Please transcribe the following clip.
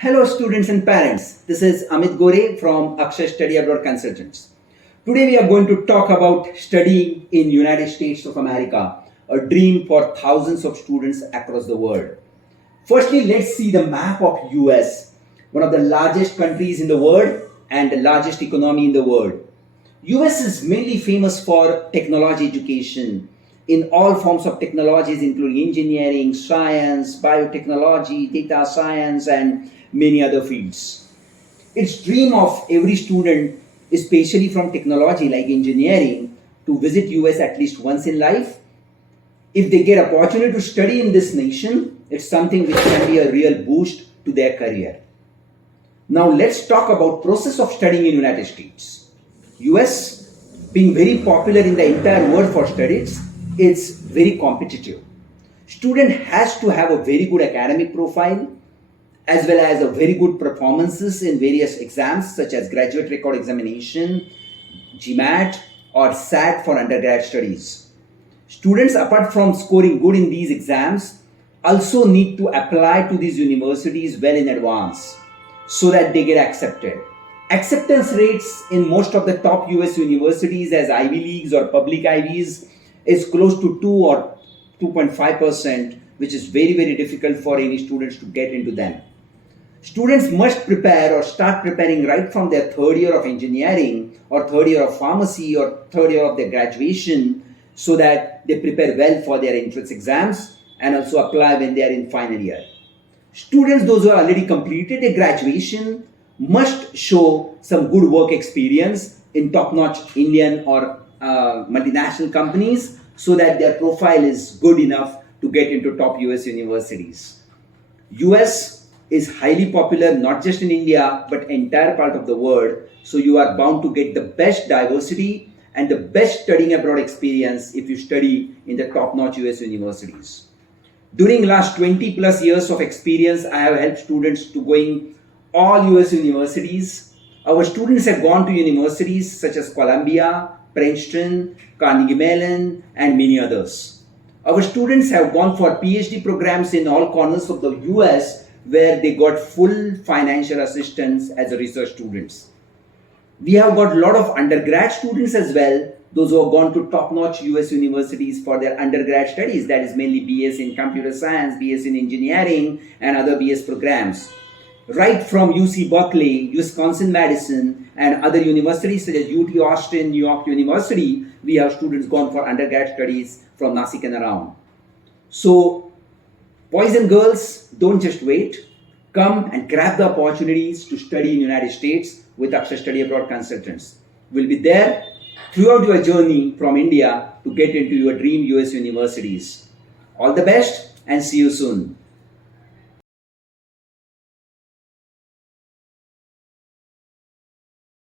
Hello, students and parents. This is Amit Gore from Akshay Study Abroad Consultants. Today we are going to talk about studying in United States of America, a dream for thousands of students across the world. Firstly, let's see the map of US, one of the largest countries in the world and the largest economy in the world. US is mainly famous for technology education in all forms of technologies, including engineering, science, biotechnology, data science, and many other fields. It's dream of every student, especially from technology like engineering, to visit US at least once in life. If they get opportunity to study in this nation, it's something which can be a real boost to their career. Now let's talk about process of studying in United States. US being very popular in the entire world for studies, it's very competitive. Student has to have a very good academic profile as well as a very good performances in various exams such as graduate record examination, GMAT or SAT for undergrad studies. Students, apart from scoring good in these exams, also need to apply to these universities well in advance so that they get accepted. Acceptance rates in most of the top US universities as Ivy Leagues or public Ivies is close to 2 or 2.5%, which is very, very difficult for any students to get into them. Students must prepare or start preparing right from their third year of engineering or third year of pharmacy or third year of their graduation so that they prepare well for their entrance exams and also apply when they are in final year. Students, those who have already completed their graduation, must show some good work experience in top-notch Indian or multinational companies so that their profile is good enough to get into top US universities. US is highly popular not just in India but entire part of the world, so you are bound to get the best diversity and the best studying abroad experience if you study in the top-notch US universities. During last 20 plus years of experience, I have helped students to going all US universities. Our students have gone to universities such as Columbia, Princeton, Carnegie Mellon, and many others. Our students have gone for PhD programs in all corners of the US where they got full financial assistance as a research students. We have got a lot of undergrad students as well, those who have gone to top-notch US universities for their undergrad studies, that is mainly BS in computer science, BS in engineering, and other BS programs. Right from UC Berkeley, Wisconsin-Madison, and other universities such as UT Austin, New York University, we have students gone for undergrad studies from Nasik and around. So, boys and girls, don't just wait. Come and grab the opportunities to study in United States with Akshay Study Abroad Consultants. We'll be there throughout your journey from India to get into your dream US universities. All the best and see you soon.